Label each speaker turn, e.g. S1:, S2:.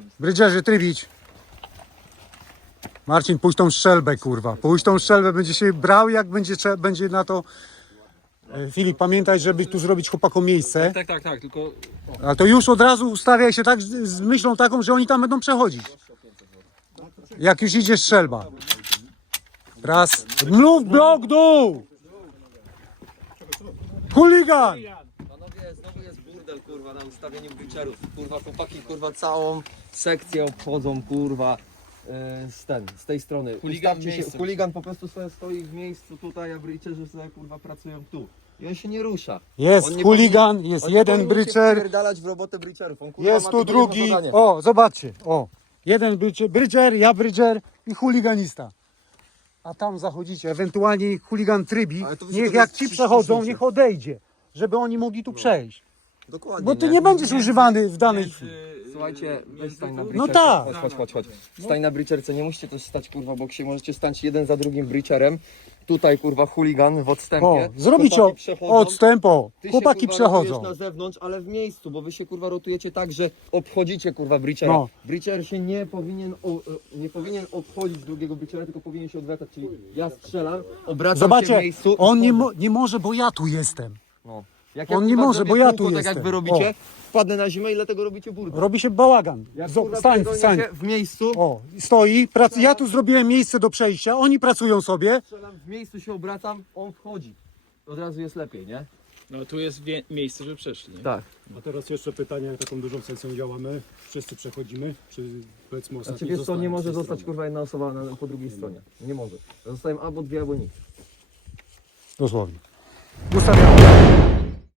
S1: Brydżerzy, trybić. Marcin, pójdź tą strzelbę, kurwa. Pójdź tą strzelbę, będzie się brał, jak będzie na to... Filip, pamiętaj, żeby tu zrobić chłopakom miejsce.
S2: Tak, tylko...
S1: A to już od razu ustawiaj się tak z myślą taką, że oni tam będą przechodzić. Jak już idzie strzelba. Raz. Mów blok dół! Chuligan!
S3: Panowie, znowu jest burdel, kurwa, na ustawieniu breacherów. Kurwa, chłopaki, kurwa, całą sekcję obchodzą, kurwa, z tej strony. Ustawcie się, chuligan po prostu sobie stoi w miejscu tutaj, a breacherzy sobie, kurwa, pracują tu. I on się nie rusza.
S1: Jest chuligan, jest jeden bryczer,
S3: Pierdalać w robotę breacherów. On, kurwa,
S1: jest
S3: ma
S1: tu
S3: tylko jedno
S1: drugi.
S3: zadanie.
S1: O, zobaczcie. O, jeden bryczer, ja bryczer i chuliganista. A tam zachodzicie, ewentualnie chuligan trybi.
S3: Ale to wy
S1: Niech
S3: sobie
S1: jak
S3: to
S1: ci
S3: jest
S1: przechodzą,
S3: przyjrzyjcie.
S1: niech odejdzie. Żeby oni mogli tu przejść.
S3: Dokładnie,
S1: Bo ty nie będziesz używany w danej chwili.
S3: Słuchajcie, weź stań na
S1: No
S3: breacherce.
S1: tak.
S3: Chodź. Stań na breacherce, nie musicie też stać, kurwa, bo się możecie stać jeden za drugim breacherem. Tutaj, kurwa, chuligan w odstępie.
S1: O, zrobić
S3: Chłopaki przechodzą.
S1: odstęp, o.
S3: Ty się,
S1: Chłopaki
S3: kurwa,
S1: przechodzą.
S3: rotujesz na zewnątrz, ale w miejscu, bo wy się, kurwa, rotujecie tak, że obchodzicie, kurwa, breachera.
S1: No.
S3: Breacher się nie powinien obchodzić drugiego breachera, tylko powinien się odwracać, czyli ja strzelam, obracam się w
S1: Zobaczcie,
S3: miejscu.
S1: on
S3: i wchodzę.
S1: nie może, bo ja tu jestem.
S3: No. Jak
S1: on
S3: ja,
S1: nie
S3: kurwa,
S1: może,
S3: zrobię
S1: bo ja tu
S3: kółko, tak
S1: jestem.
S3: jak wy robicie, wpadnę na zimę i dlatego robicie burdę.
S1: Robi się bałagan.
S3: Jak,
S1: Zo-
S3: kurwa,
S1: Stań,
S3: pierdolnie
S1: stań.
S3: się w miejscu,
S1: O, stoi, ja tu zrobiłem miejsce do przejścia, oni pracują sobie.
S3: strzelam, w miejscu się obracam, on wchodzi. Od razu jest lepiej, nie?
S2: No tu jest miejsce, żeby przeszli. Nie?
S3: Tak.
S4: A teraz jeszcze pytanie, taką dużą sekcją działamy. Wszyscy przechodzimy, czy powiedzmy ostatni
S3: Znaczy, wiesz co,
S4: zostanie
S3: nie
S4: z
S3: może
S4: tej
S3: zostać,
S4: strony?
S3: kurwa, jedna osoba po drugiej stronie. Nie może. Zostają albo dwie, albo nic.
S1: Dosłownie. Ustawiamy.